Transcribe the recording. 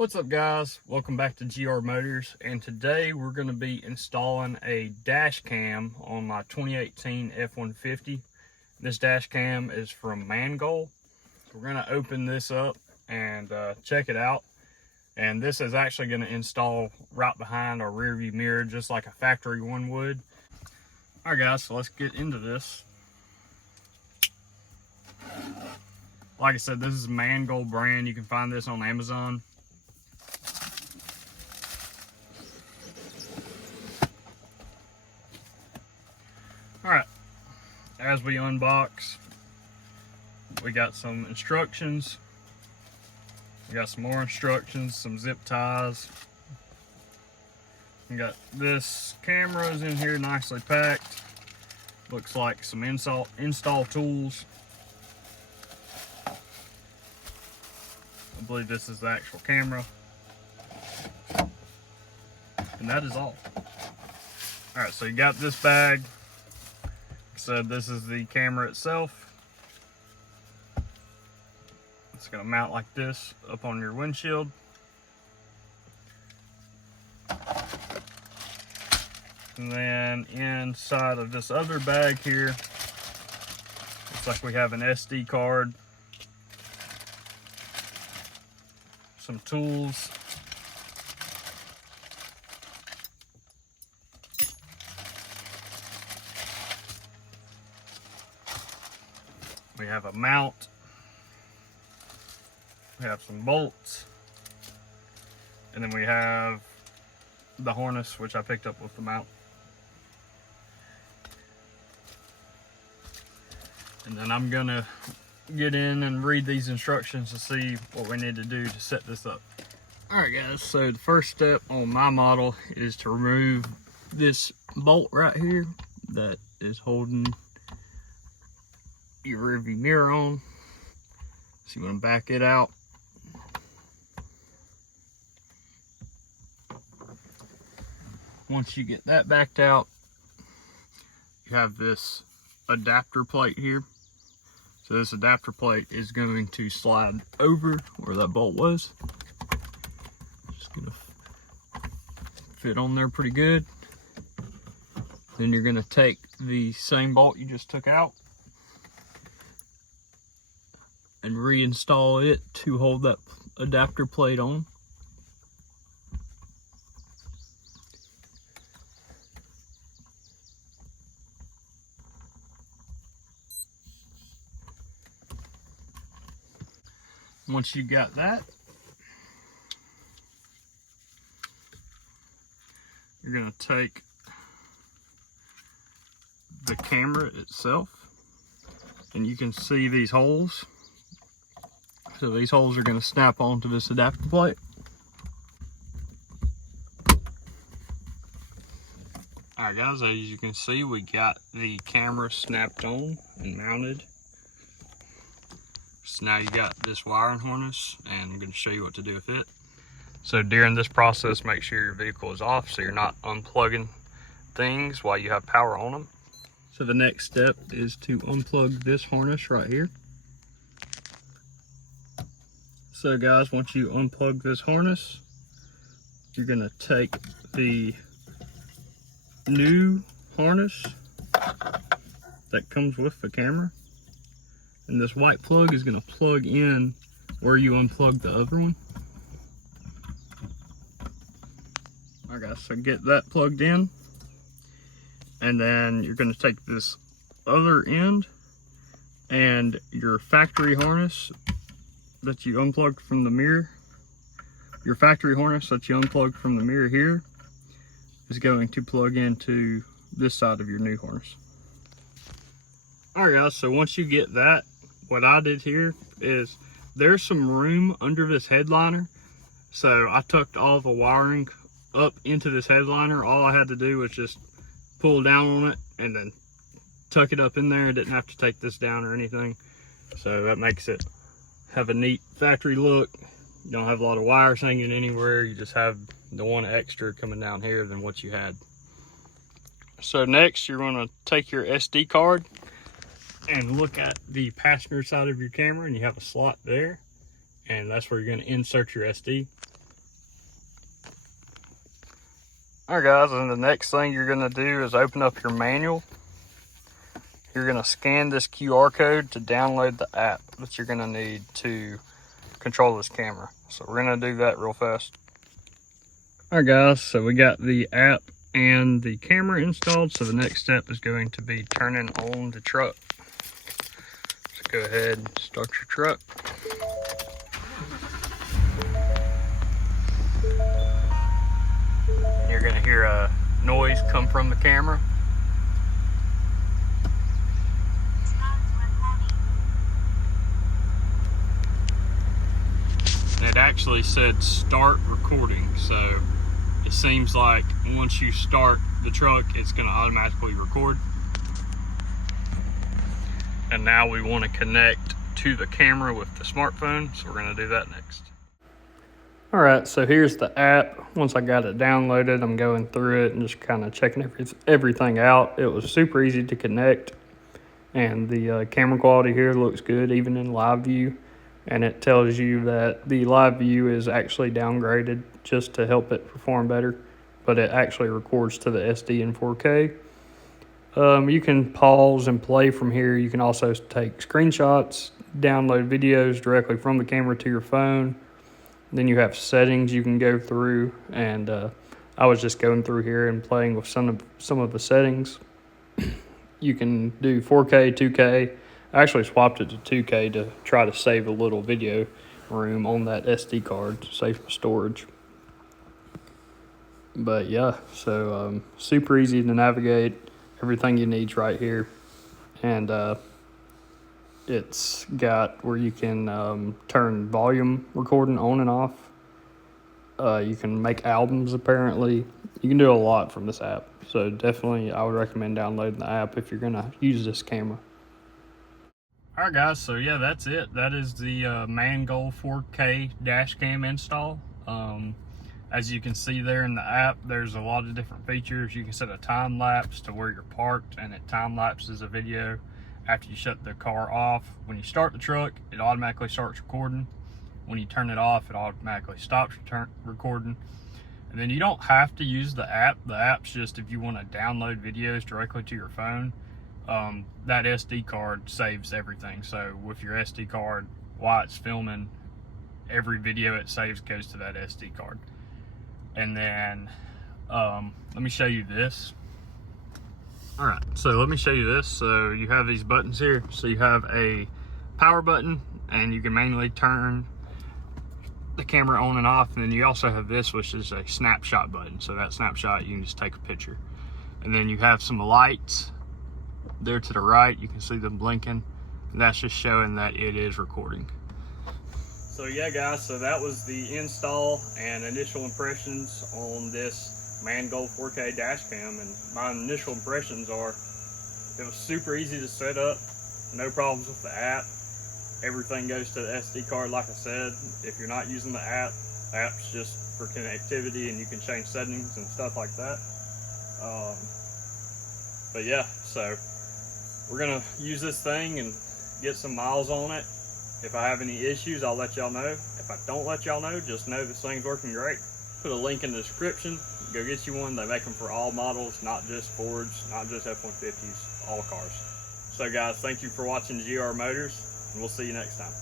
What's up guys, welcome back to GR.motors, and today we're going to be installing a dash cam on my 2018 F-150. This dash cam is from Mangoal. We're going to open this up and check it out, and this is actually going to install right behind our rear view mirror just like a factory one would. Alright guys, so let's get into this. Like I said, this is Mangoal brand. You can find this on Amazon. Alright, as we unbox, we got some instructions. We got some more instructions, some zip ties. We got this cameras in here nicely packed. Looks like some install tools. I believe this is the actual camera. And that is all. Alright, so you got this bag. So this is the camera itself. It's going to mount like this up on your windshield. And then inside of this other bag here, looks like we have an SD card, some tools, we have a mount, we have some bolts, and then we have the harness, which I picked up with the mount. And then I'm gonna get in and read these instructions to see what we need to do to set this up. Alright guys, so the first step on my model is to remove this bolt right here that is holding your rear view mirror on. So you want to back it out. Once you get that backed out, you have this adapter plate here. So this adapter plate is going to slide over where that bolt was. Just gonna fit on there pretty good. Then you're gonna take the same bolt you just took out and reinstall it to hold that adapter plate on. Once you got that, you're going to take the camera itself, and you can see these holes. So these holes are going to snap onto this adapter plate. Alright guys, as you can see, we got the camera snapped on and mounted. So now you got this wiring harness, and I'm going to show you what to do with it. So during this process, make sure your vehicle is off so you're not unplugging things while you have power on them. So the next step is to unplug this harness right here. So guys, once you unplug this harness, you're going to take the new harness that comes with the camera, and this white plug is going to plug in where you unplugged the other one. Alright guys, so get that plugged in, and then you're going to take this other end and your factory harness that you unplugged from the mirror. Your factory harness that you unplugged from the mirror here is going to plug into this side of your new harness. Alright guys, so once you get that, what I did here is there's some room under this headliner. So I tucked all the wiring up into this headliner. All I had to do was just pull down on it and then tuck it up in there. I didn't have to take this down or anything. So that makes it have a neat factory look. You don't have a lot of wires hanging anywhere. You just have the one extra coming down here than what you had. So next, you're going to take your SD card and look at the passenger side of your camera, and you have a slot there, and that's where you're going to insert your SD. Alright guys, and the next thing you're going to do is open up your manual. You're going to scan this QR code to download the app that you're going to need to control this camera. So we're going to do that real fast. Alright guys, so we got the app and the camera installed, so the next step is going to be turning on the truck. So go ahead and start your truck. You're going to hear a noise come from the camera. And it actually said start recording, so it seems like once you start the truck, it's going to automatically record. And now we want to connect to the camera with the smartphone, so we're going to do that next. All right, so here's the app. Once I got it downloaded, I'm going through it and just kind of checking everything out. It was super easy to connect, and the camera quality here looks good, even in live view. And it tells you that the live view is actually downgraded just to help it perform better, but it actually records to the SD and 4K. You can pause and play from here. You can also take screenshots, download videos directly from the camera to your phone. Then you have settings you can go through, and I was just going through here and playing with some of the settings. You can do 4K, 2K. I actually swapped it to 2K to try to save a little video room on that SD card to save storage. But yeah, so super easy to navigate. Everything you need's right here. And it's got where you can turn volume recording on and off. You can make albums, apparently. You can do a lot from this app. So definitely I would recommend downloading the app if you're going to use this camera. Alright guys, so yeah, that's it. That is the Mangoal 4K dash cam install. As you can see there in the app, there's a lot of different features. You can set a time lapse to where you're parked, and it time lapses a video after you shut the car off. When you start the truck, it automatically starts recording. When you turn it off, it automatically stops recording. And then you don't have to use the app. The app's just if you want to download videos directly to your phone. That SD card saves everything. So with your SD card, while it's filming, every video it saves goes to that SD card. And then let me show you this. All right, so let me show you this. So you have these buttons here. So you have a power button, and you can manually turn the camera on and off. And then you also have this, which is a snapshot button. So that snapshot, you can just take a picture. And then you have some lights there to the right. You can see them blinking, and that's just showing that it is recording. So yeah guys, so that was the install and initial impressions on this Mangoal 4K dash cam. And my initial impressions are it was super easy to set up, no problems with the app. Everything goes to the SD card, like I said. If you're not using the app's just for connectivity, and you can change settings and stuff like that. But yeah, so we're gonna use this thing and get some miles on it. If I have any issues, I'll let y'all know. If I don't let y'all know, just know this thing's working great. Put a link in the description. Go get you one. They make them for all models, not just Fords, not just F-150s, all cars. So guys, thank you for watching GR Motors, and we'll see you next time.